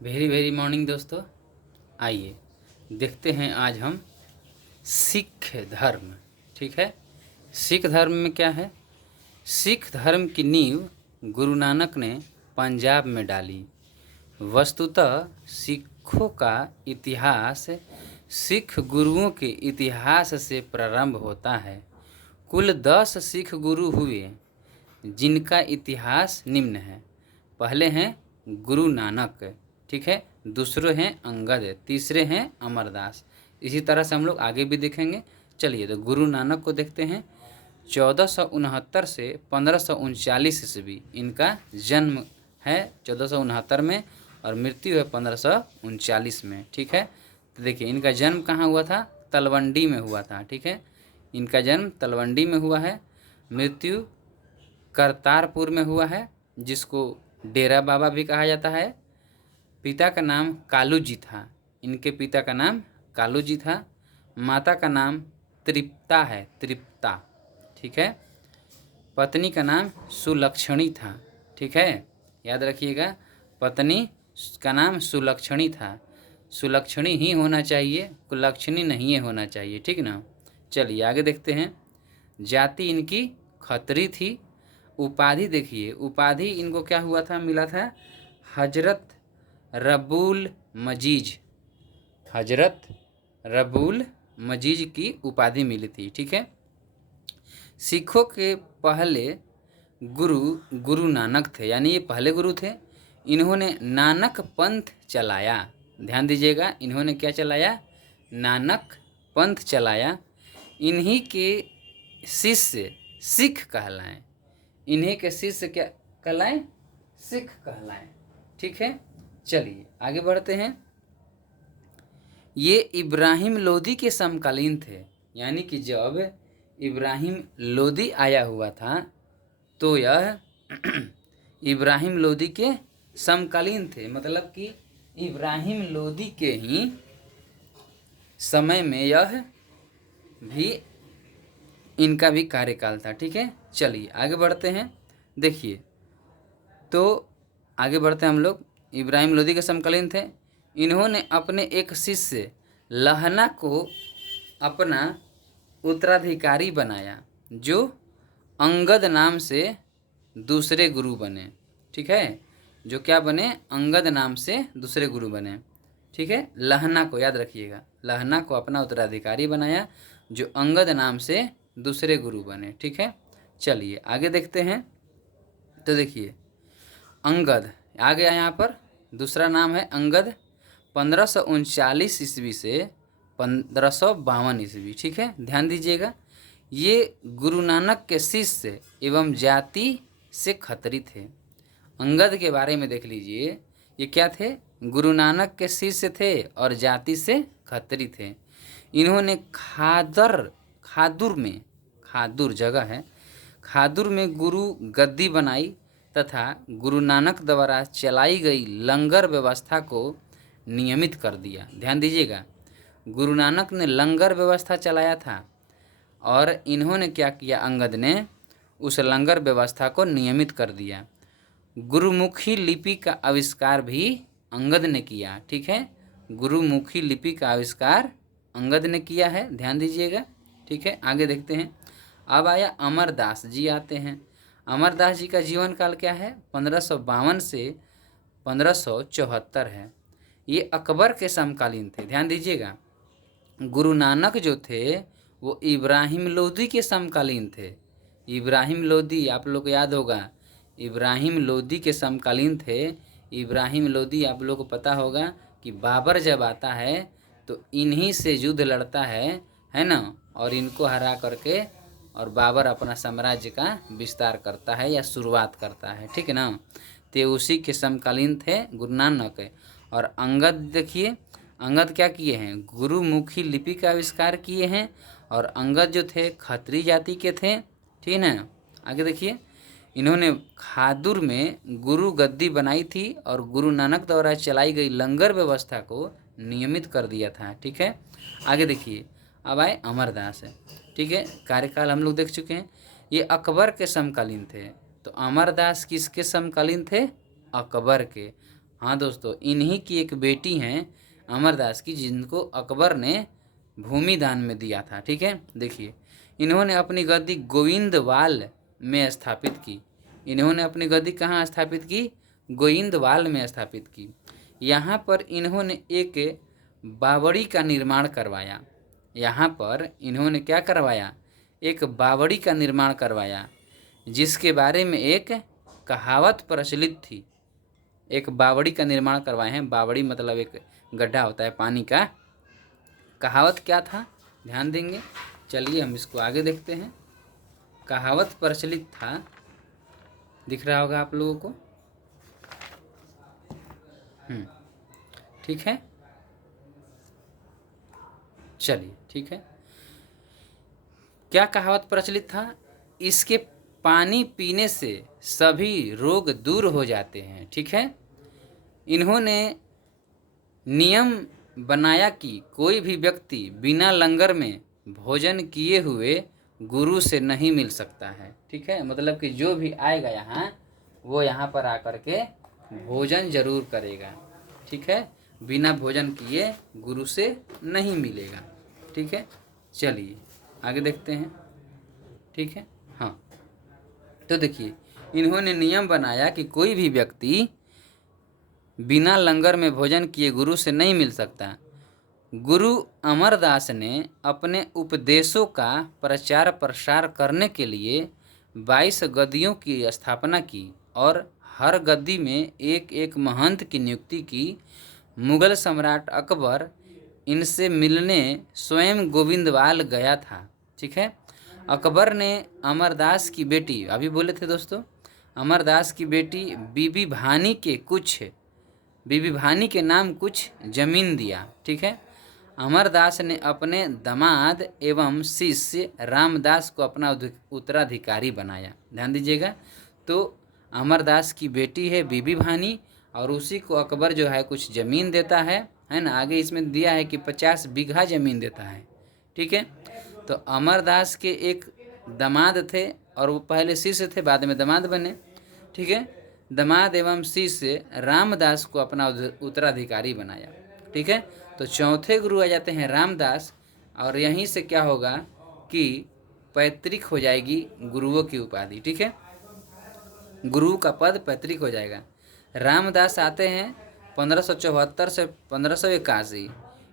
Very very morning दोस्तों। आइए देखते हैं आज हम सिख धर्म। ठीक है, सिख धर्म में क्या है। सिख धर्म की नींव गुरु नानक ने पंजाब में डाली। वस्तुतः सिखों का इतिहास सिख गुरुओं के इतिहास से प्रारंभ होता है। कुल 10 सिख गुरु हुए, जिनका इतिहास निम्न है। पहले हैं गुरु नानक, ठीक है, दूसरे हैं अंगद, तीसरे हैं अमरदास। इसी तरह से हम लोग आगे भी देखेंगे। चलिए तो गुरु नानक को देखते हैं। 1469 से 1539 ईस्वी इनका जन्म है, 1469 में, और मृत्यु है 1539 में। ठीक है, तो देखिए इनका जन्म कहाँ हुआ था? तलवंडी में हुआ था। ठीक है, इनका जन्म तलवंडी में हुआ है। मृत्यु करतारपुर में हुआ है, जिसको डेरा बाबा भी कहा जाता है। पिता का नाम कालू जी था, इनके पिता का नाम कालू जी था। माता का नाम तृप्ता है, तृप्ता। ठीक है, पत्नी का नाम सुलक्षणी था। ठीक है, याद रखिएगा, पत्नी का नाम सुलक्षणी था। सुलक्षणी ही होना चाहिए, कुलक्षणी नहीं होना चाहिए। ठीक ना। चलिए आगे देखते हैं। जाति इनकी खत्री थी। उपाधि देखिए, उपाधि इनको क्या हुआ था, मिला था? हजरत रबुल मजीज, हजरत रबुल मजीज की उपाधि मिली थी। ठीक है, सिखों के पहले गुरु नानक थे, यानी ये पहले गुरु थे। इन्होंने नानक पंथ चलाया। ध्यान दीजिएगा, इन्होंने क्या चलाया? नानक पंथ चलाया। इन्हीं के शिष्य सिख कहलाएं। इन्हीं के शिष्य क्या कहलाएं? सिख कहलाएं। ठीक है, चलिए आगे बढ़ते हैं। ये इब्राहिम लोदी के समकालीन थे, यानी कि जब इब्राहिम लोदी आया हुआ था तो यह इब्राहिम लोदी के समकालीन थे। मतलब कि इब्राहिम लोदी के ही समय में यह भी, इनका भी कार्यकाल था। ठीक है, चलिए आगे बढ़ते हैं। देखिए तो आगे बढ़ते हैं हम लोग। इब्राहिम लोदी के समकालीन थे। इन्होंने अपने एक शिष्य लहना को अपना उत्तराधिकारी बनाया, जो अंगद नाम से दूसरे गुरु बने। ठीक है, जो क्या बने? अंगद नाम से दूसरे गुरु बने। ठीक है, लहना को याद रखिएगा, लहना को अपना उत्तराधिकारी बनाया, जो अंगद नाम से दूसरे गुरु बने। ठीक है, चलिए आगे देखते हैं। तो देखिए अंगद आ गया यहाँ पर, दूसरा नाम है अंगद। 1539 ईस्वी से 1552 ईस्वी। ठीक है, ध्यान दीजिएगा, ये गुरु नानक के शिष्य एवं जाति से खत्री थे। अंगद के बारे में देख लीजिए, ये क्या थे? गुरु नानक के शिष्य थे और जाति से खत्री थे। इन्होंने खादुर जगह है, खादुर में गुरु गद्दी बनाई तथा गुरु नानक द्वारा चलाई गई लंगर व्यवस्था को नियमित कर दिया। ध्यान दीजिएगा, गुरु नानक ने लंगर व्यवस्था चलाया था और इन्होंने क्या किया? अंगद ने उस लंगर व्यवस्था को नियमित कर दिया। गुरुमुखी लिपि का आविष्कार भी अंगद ने किया। ठीक है, गुरुमुखी लिपि का आविष्कार अंगद ने किया है, ध्यान दीजिएगा। ठीक है, आगे देखते हैं। अब आया अमरदास जी आते हैं। अमरदास जी का जीवन काल क्या है? 1552 से 1574 है। ये अकबर के समकालीन थे। ध्यान दीजिएगा, गुरु नानक जो थे वो इब्राहिम लोदी के समकालीन थे। इब्राहिम लोदी आप लोग को याद होगा, इब्राहिम लोदी के समकालीन थे। इब्राहिम लोदी आप लोग को पता होगा कि बाबर जब आता है तो इन्हीं से युद्ध लड़ता है ना, और इनको हरा करके और बाबर अपना साम्राज्य का विस्तार करता है या शुरुआत करता है। ठीक है ना, तो उसी के समकालीन थे गुरु नानक। और अंगद देखिए, अंगद क्या किए हैं? गुरुमुखी लिपि का आविष्कार किए हैं, और अंगद जो थे खत्री जाति के थे। ठीक है ना, आगे देखिए, इन्होंने खादुर में गुरु गद्दी बनाई थी और गुरु नानक द्वारा चलाई गई लंगर व्यवस्था को नियमित कर दिया था। ठीक है, आगे देखिए, अब आए अमरदास है। ठीक है, कार्यकाल हम लोग देख चुके हैं। ये अकबर के समकालीन थे। तो अमरदास किसके समकालीन थे? अकबर के। हाँ दोस्तों, इन्हीं की एक बेटी हैं अमरदास की, जिनको अकबर ने भूमि दान में दिया था। ठीक है, देखिए इन्होंने अपनी गद्दी गोविंदवाल में स्थापित की। इन्होंने अपनी गद्दी कहाँ स्थापित की? गोविंदवाल में स्थापित की। यहाँ पर इन्होंने एक बावड़ी का निर्माण करवाया। यहाँ पर इन्होंने क्या करवाया? एक बावड़ी का निर्माण करवाया, जिसके बारे में एक कहावत प्रचलित थी। एक बावड़ी का निर्माण करवाए हैं। बावड़ी मतलब एक गड्ढा होता है पानी का। कहावत क्या था, ध्यान देंगे। चलिए हम इसको आगे देखते हैं। कहावत प्रचलित था, दिख रहा होगा आप लोगों को। ठीक है, चलिए ठीक है। क्या कहावत प्रचलित था? इसके पानी पीने से सभी रोग दूर हो जाते हैं। ठीक है, इन्होंने नियम बनाया कि कोई भी व्यक्ति बिना लंगर में भोजन किए हुए गुरु से नहीं मिल सकता है। ठीक है, मतलब कि जो भी आएगा यहाँ, वो यहाँ पर आकर के भोजन जरूर करेगा। ठीक है, बिना भोजन किए गुरु से नहीं मिलेगा। ठीक है, चलिए आगे देखते हैं। ठीक है, हाँ, तो देखिए इन्होंने नियम बनाया कि कोई भी व्यक्ति बिना लंगर में भोजन किए गुरु से नहीं मिल सकता। गुरु अमरदास ने अपने उपदेशों का प्रचार प्रसार करने के लिए 22 गद्दियों की स्थापना की और हर गद्दी में एक एक महंत की नियुक्ति की। मुगल सम्राट अकबर इनसे मिलने स्वयं गोविंदवाल गया था। ठीक है, अकबर ने अमरदास की बेटी, अभी बोले थे दोस्तों, अमरदास की बेटी बीबी भानी के नाम कुछ जमीन दिया। ठीक है, अमरदास ने अपने दामाद एवं शिष्य रामदास को अपना उत्तराधिकारी बनाया। ध्यान दीजिएगा, तो अमरदास की बेटी है बीबी भानी, और उसी को अकबर जो है कुछ ज़मीन देता है ना। आगे इसमें दिया है कि 50 बीघा ज़मीन देता है। ठीक है, तो अमरदास के एक दामाद थे, और वो पहले शिष्य थे, बाद में दामाद बने। ठीक है, दामाद एवं शिष्य रामदास को अपना उत्तराधिकारी बनाया। ठीक है, तो चौथे गुरु आ जाते हैं रामदास, और यहीं से क्या होगा कि पैतृक हो जाएगी गुरुओं की उपाधि। ठीक है, गुरु का पद पैतृक हो जाएगा। रामदास आते हैं 1574 से 1581।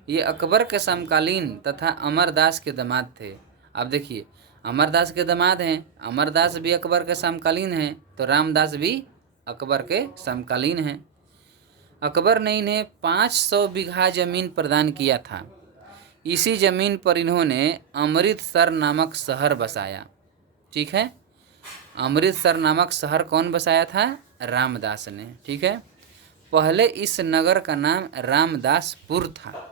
ये अकबर के समकालीन तथा अमरदास के दामाद थे। अब देखिए, अमरदास के दामाद हैं, अमरदास भी अकबर के समकालीन हैं, तो रामदास भी अकबर के समकालीन हैं। अकबर ने इन्हें 500 बीघा ज़मीन प्रदान किया था। इसी ज़मीन पर इन्होंने अमृतसर नामक शहर बसाया। ठीक है, अमृतसर नामक शहर कौन बसाया था? रामदास ने। ठीक है, पहले इस नगर का नाम रामदासपुर था।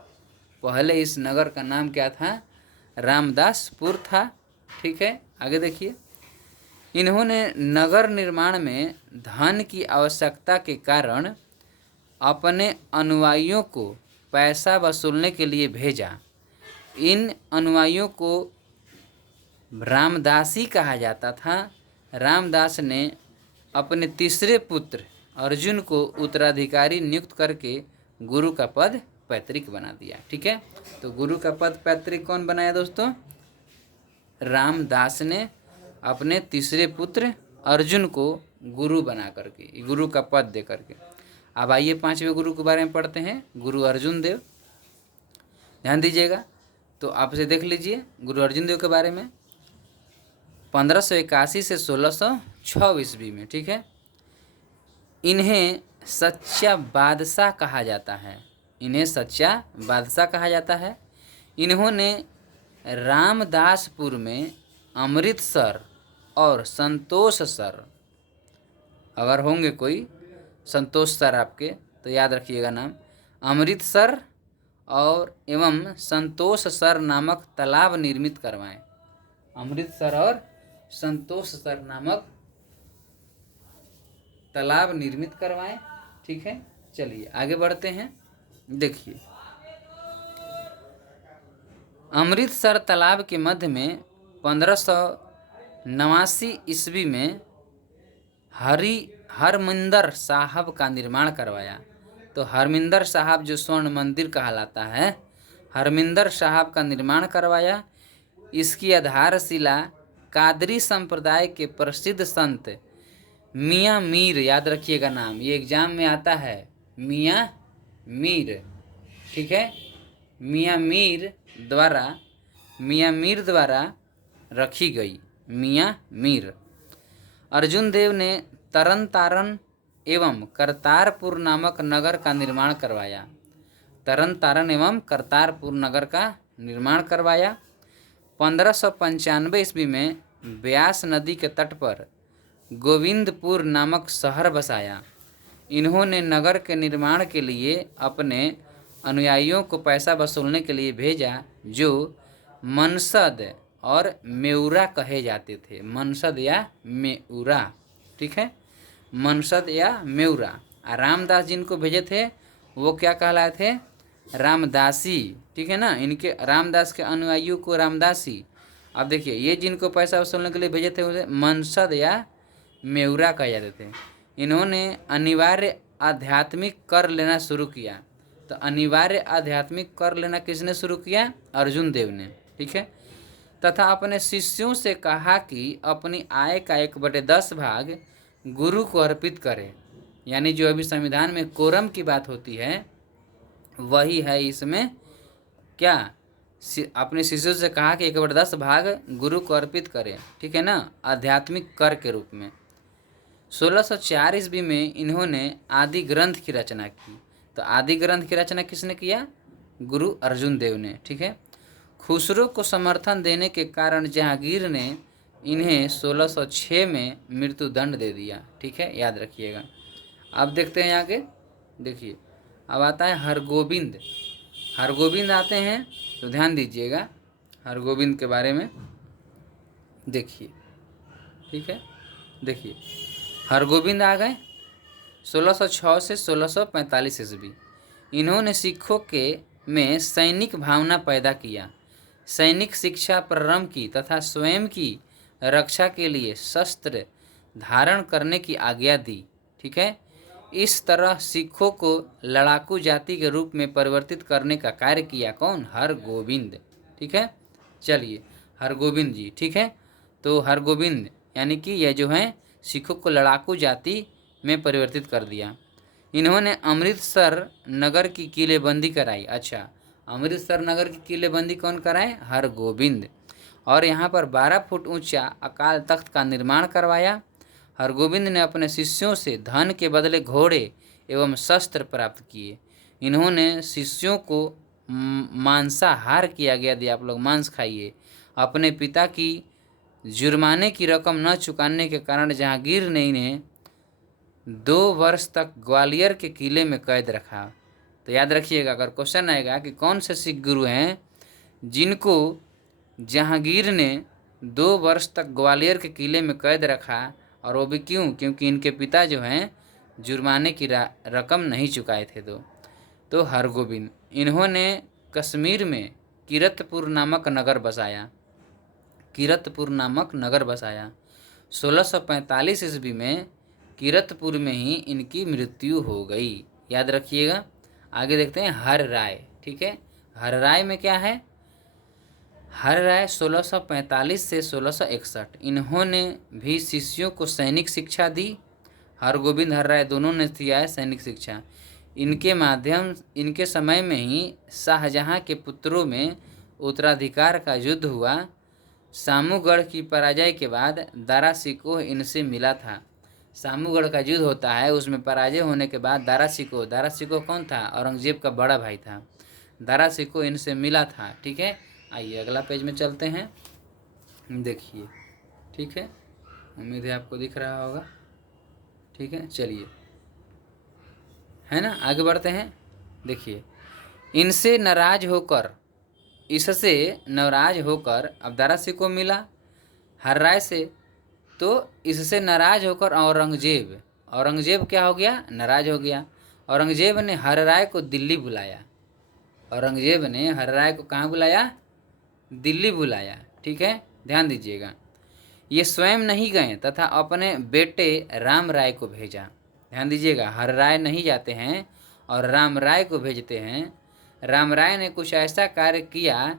पहले इस नगर का नाम क्या था? रामदासपुर था। ठीक है, आगे देखिए, इन्होंने नगर निर्माण में धन की आवश्यकता के कारण अपने अनुयायियों को पैसा वसूलने के लिए भेजा। इन अनुयायियों को रामदासी कहा जाता था। रामदास ने अपने तीसरे पुत्र अर्जुन को उत्तराधिकारी नियुक्त करके गुरु का पद पैतृक बना दिया। ठीक है, तो गुरु का पद पैतृक कौन बनाया दोस्तों? रामदास ने अपने तीसरे पुत्र अर्जुन को गुरु बना करके, गुरु का पद दे करके। अब आइए 5वें गुरु के बारे में पढ़ते हैं, गुरु अर्जुन देव। ध्यान दीजिएगा, तो आपसे देख लीजिए गुरु अर्जुन देव के बारे में। 1581 से 1606 ईस्वी में। ठीक है, इन्हें सच्चा बादशाह कहा जाता है। इन्हें सच्चा बादशाह कहा जाता है। इन्होंने रामदासपुर में अमृतसर और संतोष सर, अगर होंगे कोई संतोष सर आपके तो याद रखिएगा नाम, अमृतसर और एवं संतोष सर नामक तालाब निर्मित करवाएं। अमृतसर और संतोष सर नामक तालाब निर्मित करवाएं। ठीक है, चलिए आगे बढ़ते हैं। देखिए, अमृतसर तालाब के मध्य में 1589 ईस्वी में हरमंदिर साहब का निर्माण करवाया। तो हरमिंदर साहब जो स्वर्ण मंदिर कहलाता है, हरमिंदर साहब का निर्माण करवाया। इसकी आधारशिला कादरी संप्रदाय के प्रसिद्ध संत मियाँ मीर, याद रखिएगा नाम, ये एग्जाम में आता है, मियाँ मीर, ठीक है, मियाँ मीर द्वारा रखी गई, मियाँ मीर। अर्जुन देव ने तरन तारण एवं करतारपुर नामक नगर का निर्माण करवाया। तरन तारण एवं करतारपुर नगर का निर्माण करवाया। 1595 ईस्वी में ब्यास नदी के तट पर गोविंदपुर नामक शहर बसाया। इन्होंने नगर के निर्माण के लिए अपने अनुयायियों को पैसा वसूलने के लिए भेजा, जो मनसद और मेउरा कहे जाते थे। मनसद या मेउरा, ठीक है, मनसद या मेउरा। रामदास जिनको भेजे थे वो क्या कहलाए थे? रामदासी, ठीक है ना, इनके रामदास के अनुयायियों को रामदासी। अब देखिए, ये जिनको पैसा वसूलने के लिए भेजे थे उसे मनसद या मेउरा कहे जाते थे। इन्होंने अनिवार्य आध्यात्मिक कर लेना शुरू किया। तो अनिवार्य आध्यात्मिक कर लेना किसने शुरू किया? अर्जुन देव ने, ठीक है। तथा अपने शिष्यों से कहा कि अपनी आय का 1/10 भाग गुरु को अर्पित करें। यानी जो अभी संविधान में कोरम की बात होती है वही है इसमें क्या, अपने शिष्यों से कहा कि 1/10 भाग गुरु को अर्पित करें, ठीक है ना, आध्यात्मिक कर के रूप में। 1604 ईस्वी में इन्होंने आदि ग्रंथ की रचना की। तो आदि ग्रंथ की रचना किसने किया? गुरु अर्जुन देव ने, ठीक है। खुसरो को समर्थन देने के कारण जहांगीर ने इन्हें 1606 में मृत्यु दंड दे दिया, ठीक है, याद रखिएगा। अब देखते हैं आगे, देखिए अब आता है हरगोविंद। हरगोविंद आते हैं तो ध्यान दीजिएगा, हरगोविंद के बारे में देखिए, ठीक है। देखिए हरगोविंद आ गए 1606 से 1645 ईस्वी। इन्होंने सिखों के में सैनिक भावना पैदा किया, सैनिक शिक्षा प्रारंभ की तथा स्वयं की रक्षा के लिए शस्त्र धारण करने की आज्ञा दी, ठीक है। इस तरह सिखों को लड़ाकू जाति के रूप में परिवर्तित करने का कार्य किया कौन? हरगोविंद, ठीक है। चलिए हरगोविंद जी, ठीक है। तो हरगोविंद यानी कि यह जो है सिखों को लड़ाकू जाति में परिवर्तित कर दिया। इन्होंने अमृतसर नगर की किलेबंदी कराई। अच्छा, अमृतसर नगर की किलेबंदी कौन कराए? हरगोविंद। और यहाँ पर 12 फुट ऊंचा अकाल तख्त का निर्माण करवाया। हरगोविंद ने अपने शिष्यों से धन के बदले घोड़े एवं शस्त्र प्राप्त किए। इन्होंने शिष्यों को मांसाहार की आज्ञा दी, आप लोग मांस खाइए। अपने पिता की जुर्माने की रकम न चुकाने के कारण जहांगीर ने इन्हें 2 वर्ष तक ग्वालियर के किले में कैद रखा। तो याद रखिएगा, अगर क्वेश्चन आएगा कि कौन से सिख गुरु हैं जिनको जहांगीर ने 2 वर्ष तक ग्वालियर के किले में कैद रखा, और वो भी क्यों? क्योंकि इनके पिता जो हैं जुर्माने की रकम नहीं चुकाए थे। तो हरगोविंद, इन्होंने कश्मीर में किरतपुर नामक नगर बसाया। किरतपुर नामक नगर बसाया। 1645 ईस्वी में किरतपुर में ही इनकी मृत्यु हो गई, याद रखिएगा। आगे देखते हैं हर राय, ठीक है। हर राय में क्या है? हर राय 1645 से 1661। इन्होंने भी शिष्यों को सैनिक शिक्षा दी। हरगोविंद, हर राय दोनों ने दिया है सैनिक शिक्षा। इनके समय में ही शाहजहां के पुत्रों में उत्तराधिकार का युद्ध हुआ। सामूगढ़ की पराजय के बाद दारा शिकोह इनसे मिला था। सामूगढ़ का युद्ध होता है, उसमें पराजय होने के बाद दारा शिकोह कौन था? औरंगजेब का बड़ा भाई था। दारा शिकोह इनसे मिला था, ठीक है। आइए अगला पेज में चलते हैं, देखिए, ठीक है। उम्मीद है आपको दिख रहा होगा, ठीक है। चलिए, है ना, आगे बढ़ते हैं। देखिए, इससे नाराज होकर अब दारा शिकोह मिला हर राय से, तो इससे नाराज होकर औरंगजेब क्या हो गया? नाराज हो गया। औरंगजेब ने हर राय को दिल्ली बुलाया। औरंगजेब ने हर राय को कहाँ बुलाया? दिल्ली बुलाया, ठीक है, ध्यान दीजिएगा। ये स्वयं नहीं गए तथा अपने बेटे राम राय को भेजा। ध्यान दीजिएगा, हर राय नहीं जाते हैं और राम राय को भेजते हैं। राम राय ने कुछ ऐसा कार्य किया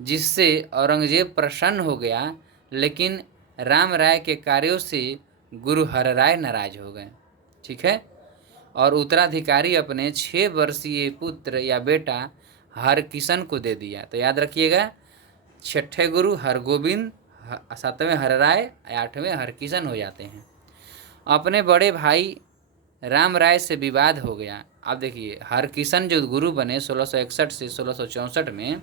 जिससे औरंगजेब प्रसन्न हो गया, लेकिन राम राय के कार्यों से गुरु हरराय नाराज हो गए। ठीक है, और उत्तराधिकारी अपने 6 वर्षीय पुत्र या बेटा हरकिशन को दे दिया। तो याद रखिएगा, 6ठे गुरु हरगोविंद, 7वें हरराय, 8वें हरकिशन हो जाते हैं। अपने बड़े भाई राम राय से विवाद हो गया। अब देखिए, हरकिशन जो गुरु बने 1661 से 1664 में,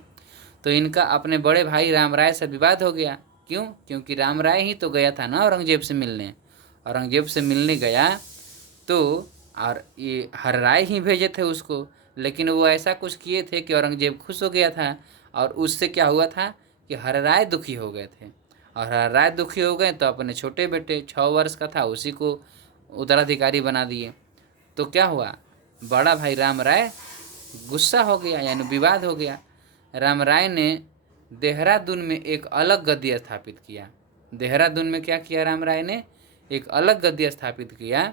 तो इनका अपने बड़े भाई राम राय से विवाद हो गया। क्यों? क्योंकि राम राय ही तो गया था ना औरंगजेब से मिलने। औरंगजेब से मिलने गया तो, और ये हरराय ही भेजे थे उसको, लेकिन वो ऐसा कुछ किए थे कि औरंगजेब खुश हो गया था, और उससे क्या हुआ था कि हरराय दुखी हो गए थे। और हरराय दुखी हो गए तो अपने छोटे बेटे 6 वर्ष का था उसी को उत्तराधिकारी बना दिए। तो क्या हुआ, बड़ा भाई राम राय गुस्सा हो गया, यानी विवाद हो गया। राम राय ने देहरादून में एक अलग गद्दी स्थापित किया। देहरादून में क्या किया राम राय ने? एक अलग गद्दी स्थापित किया।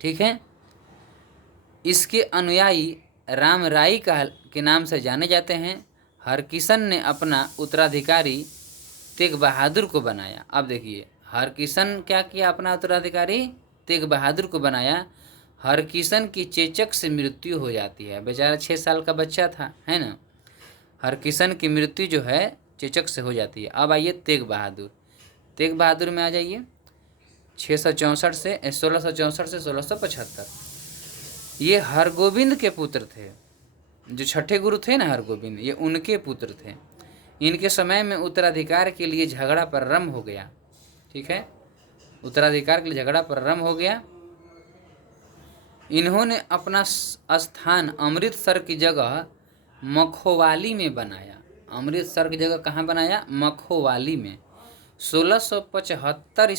ठीक है, इसके अनुयायी राम राय के नाम से जाने जाते हैं। हरकिशन ने अपना उत्तराधिकारी तेग बहादुर को बनाया। अब देखिए, हरकिशन क्या किया, अपना उत्तराधिकारी तेग बहादुर को बनाया। हरकिशन की चेचक से मृत्यु हो जाती है, बेचारा 6 साल का बच्चा था, है ना। हरकिशन की मृत्यु जो है चेचक से हो जाती है। अब आइए तेग बहादुर। तेग बहादुर में आ जाइए, 1664 से 1675। ये हरगोविंद के पुत्र थे, जो 6ठे गुरु थे ना हरगोविंद, ये उनके पुत्र थे। इनके समय में उत्तराधिकार के लिए झगड़ा प्रारंभ हो गया। ठीक है, उत्तराधिकार के लिए झगड़ा प्रारंभ हो गया। इन्होंने अपना स्थान अमृतसर की जगह मखोवाली में बनाया। अमृतसर की जगह कहाँ बनाया? मखोवाली में। 1675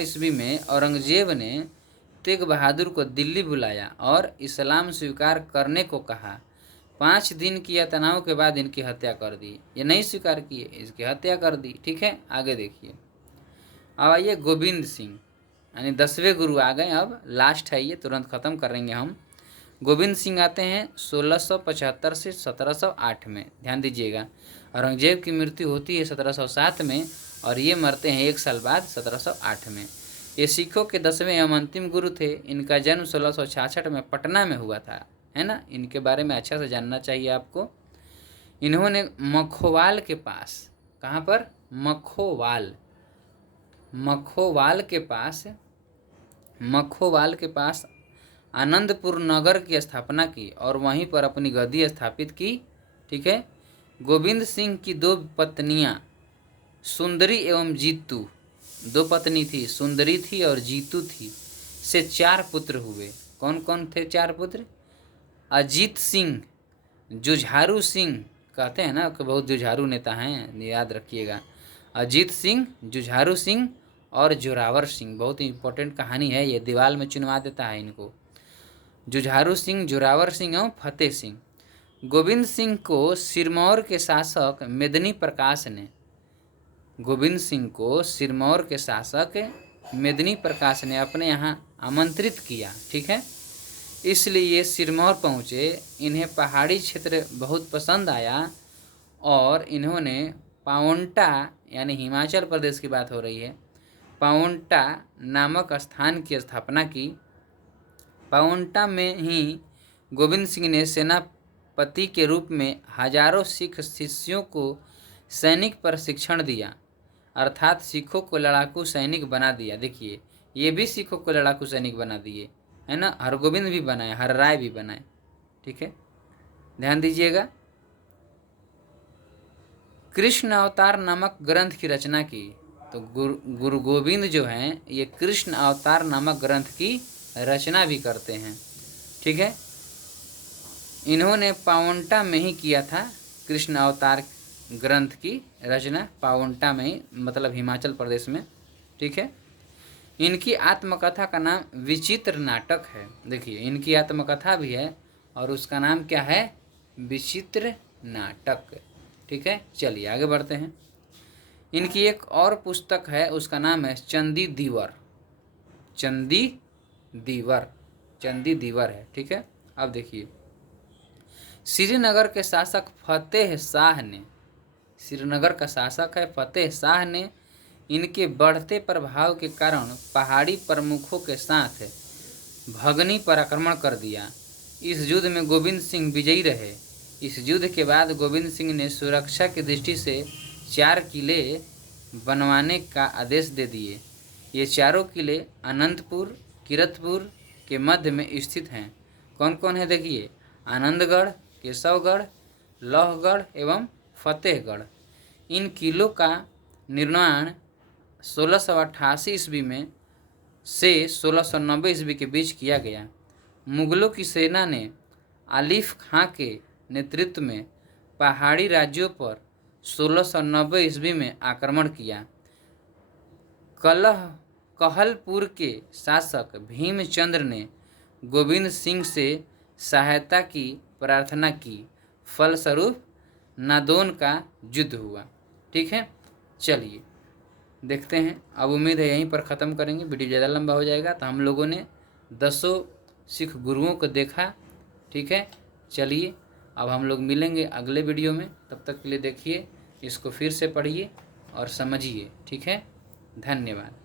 ईस्वी में औरंगजेब ने तेग बहादुर को दिल्ली बुलाया और इस्लाम स्वीकार करने को कहा। 5 दिन की यातनाओं के बाद इनकी हत्या कर दी। ये नहीं स्वीकार किए, इसकी हत्या कर दी। ठीक है, आगे देखिए। अब आइए गोविंद सिंह, यानी 10वें गुरु आ गए। अब लास्ट है ये, तुरंत ख़त्म करेंगे हम। गोविंद सिंह आते हैं 1675 से 1708 में। ध्यान दीजिएगा, औरंगजेब की मृत्यु होती है 1707 में और ये मरते हैं 1 साल बाद 1708 में। ये सिखों के 10वें एवं अंतिम गुरु थे। इनका जन्म 1666 में पटना में हुआ था, है ना। इनके बारे में अच्छा से जानना चाहिए आपको। इन्होंने मखोवाल के पास, कहाँ पर? मखोवाल के पास आनंदपुर नगर की स्थापना की और वहीं पर अपनी गद्दी स्थापित की। ठीक है, गोविंद सिंह की 2 पत्नियां सुंदरी एवं जीतू, 2 पत्नी थी, सुंदरी थी और जीतू थी, से 4 पुत्र हुए। कौन कौन थे 4 पुत्र? अजीत सिंह, जुझारू सिंह, कहते हैं ना कि बहुत जुझारू नेता हैं, याद रखिएगा। अजीत सिंह, जुझारू सिंह और जोरावर सिंह। बहुत ही इंपॉर्टेंट कहानी है ये, दीवार में चुनवा देता है इनको। जुझारू सिंह, जोरावर सिंह और फतेह सिंह। गोविंद सिंह को सिरमौर के शासक मेदिनी प्रकाश ने, गोविंद सिंह को सिरमौर के शासक मेदिनी प्रकाश ने अपने यहाँ आमंत्रित किया। ठीक है, इसलिए ये सिरमौर पहुँचे। इन्हें पहाड़ी क्षेत्र बहुत पसंद आया और इन्होंने पावंटा, यानी हिमाचल प्रदेश की बात हो रही है, पावंटा नामक स्थान की स्थापना की। पावंटा में ही गोविंद सिंह ने सेनापति के रूप में हजारों सिख शिष्यों को सैनिक प्रशिक्षण दिया, अर्थात सिखों को लड़ाकू सैनिक बना दिया। देखिए, ये भी सिखों को लड़ाकू सैनिक बना दिए, है ना। हरगोविंद भी बनाए, हरराय भी बनाए। ठीक है, ध्यान दीजिएगा। कृष्ण अवतार नामक ग्रंथ की रचना की। तो गुरु गोविंद जो हैं, ये कृष्ण अवतार नामक ग्रंथ की रचना भी करते हैं। ठीक है, इन्होंने पावंटा में ही किया था कृष्ण अवतार ग्रंथ की रचना, पावंटा में ही, मतलब हिमाचल प्रदेश में। ठीक है, इनकी आत्मकथा का नाम विचित्र नाटक है। देखिए, इनकी आत्मकथा भी है और उसका नाम क्या है? विचित्र नाटक। ठीक है, चलिए आगे बढ़ते हैं। इनकी एक और पुस्तक है, उसका नाम है चंदी दीवर। चंदी दीवर, चंदी दीवर है। ठीक है, अब देखिए, श्रीनगर के शासक फतेह शाह ने, श्रीनगर का शासक है फतेह शाह ने इनके बढ़ते प्रभाव के कारण पहाड़ी प्रमुखों के साथ भगनी पर आक्रमण कर दिया। इस युद्ध में गोविंद सिंह विजयी रहे। इस युद्ध के बाद गोविंद सिंह ने सुरक्षा की दृष्टि से 4 किले बनवाने का आदेश दे दिए। ये चारों किले अनंतपुर, किरतपुर के मध्य में स्थित हैं। कौन कौन है देखिए, आनंदगढ़, केशवगढ़, लौहगढ़ एवं फतेहगढ़। इन किलों का निर्माण 1688 ईस्वी में से 1690 ईस्वी के बीच किया गया। मुगलों की सेना ने आलिफ खां के नेतृत्व में पहाड़ी राज्यों पर 1690 ईस्वी में आक्रमण किया। कहलपुर के शासक भीमचंद्र ने गोविंद सिंह से सहायता की प्रार्थना की। फलस्वरूप नादौन का युद्ध हुआ। ठीक है, चलिए देखते हैं। अब उम्मीद है यहीं पर ख़त्म करेंगे, वीडियो ज़्यादा लंबा हो जाएगा। तो हम लोगों ने 10 सिख गुरुओं को देखा। ठीक है, चलिए अब हम लोग मिलेंगे अगले वीडियो में। तब तक के लिए देखिए, इसको फिर से पढ़िए और समझिए। ठीक है, धन्यवाद।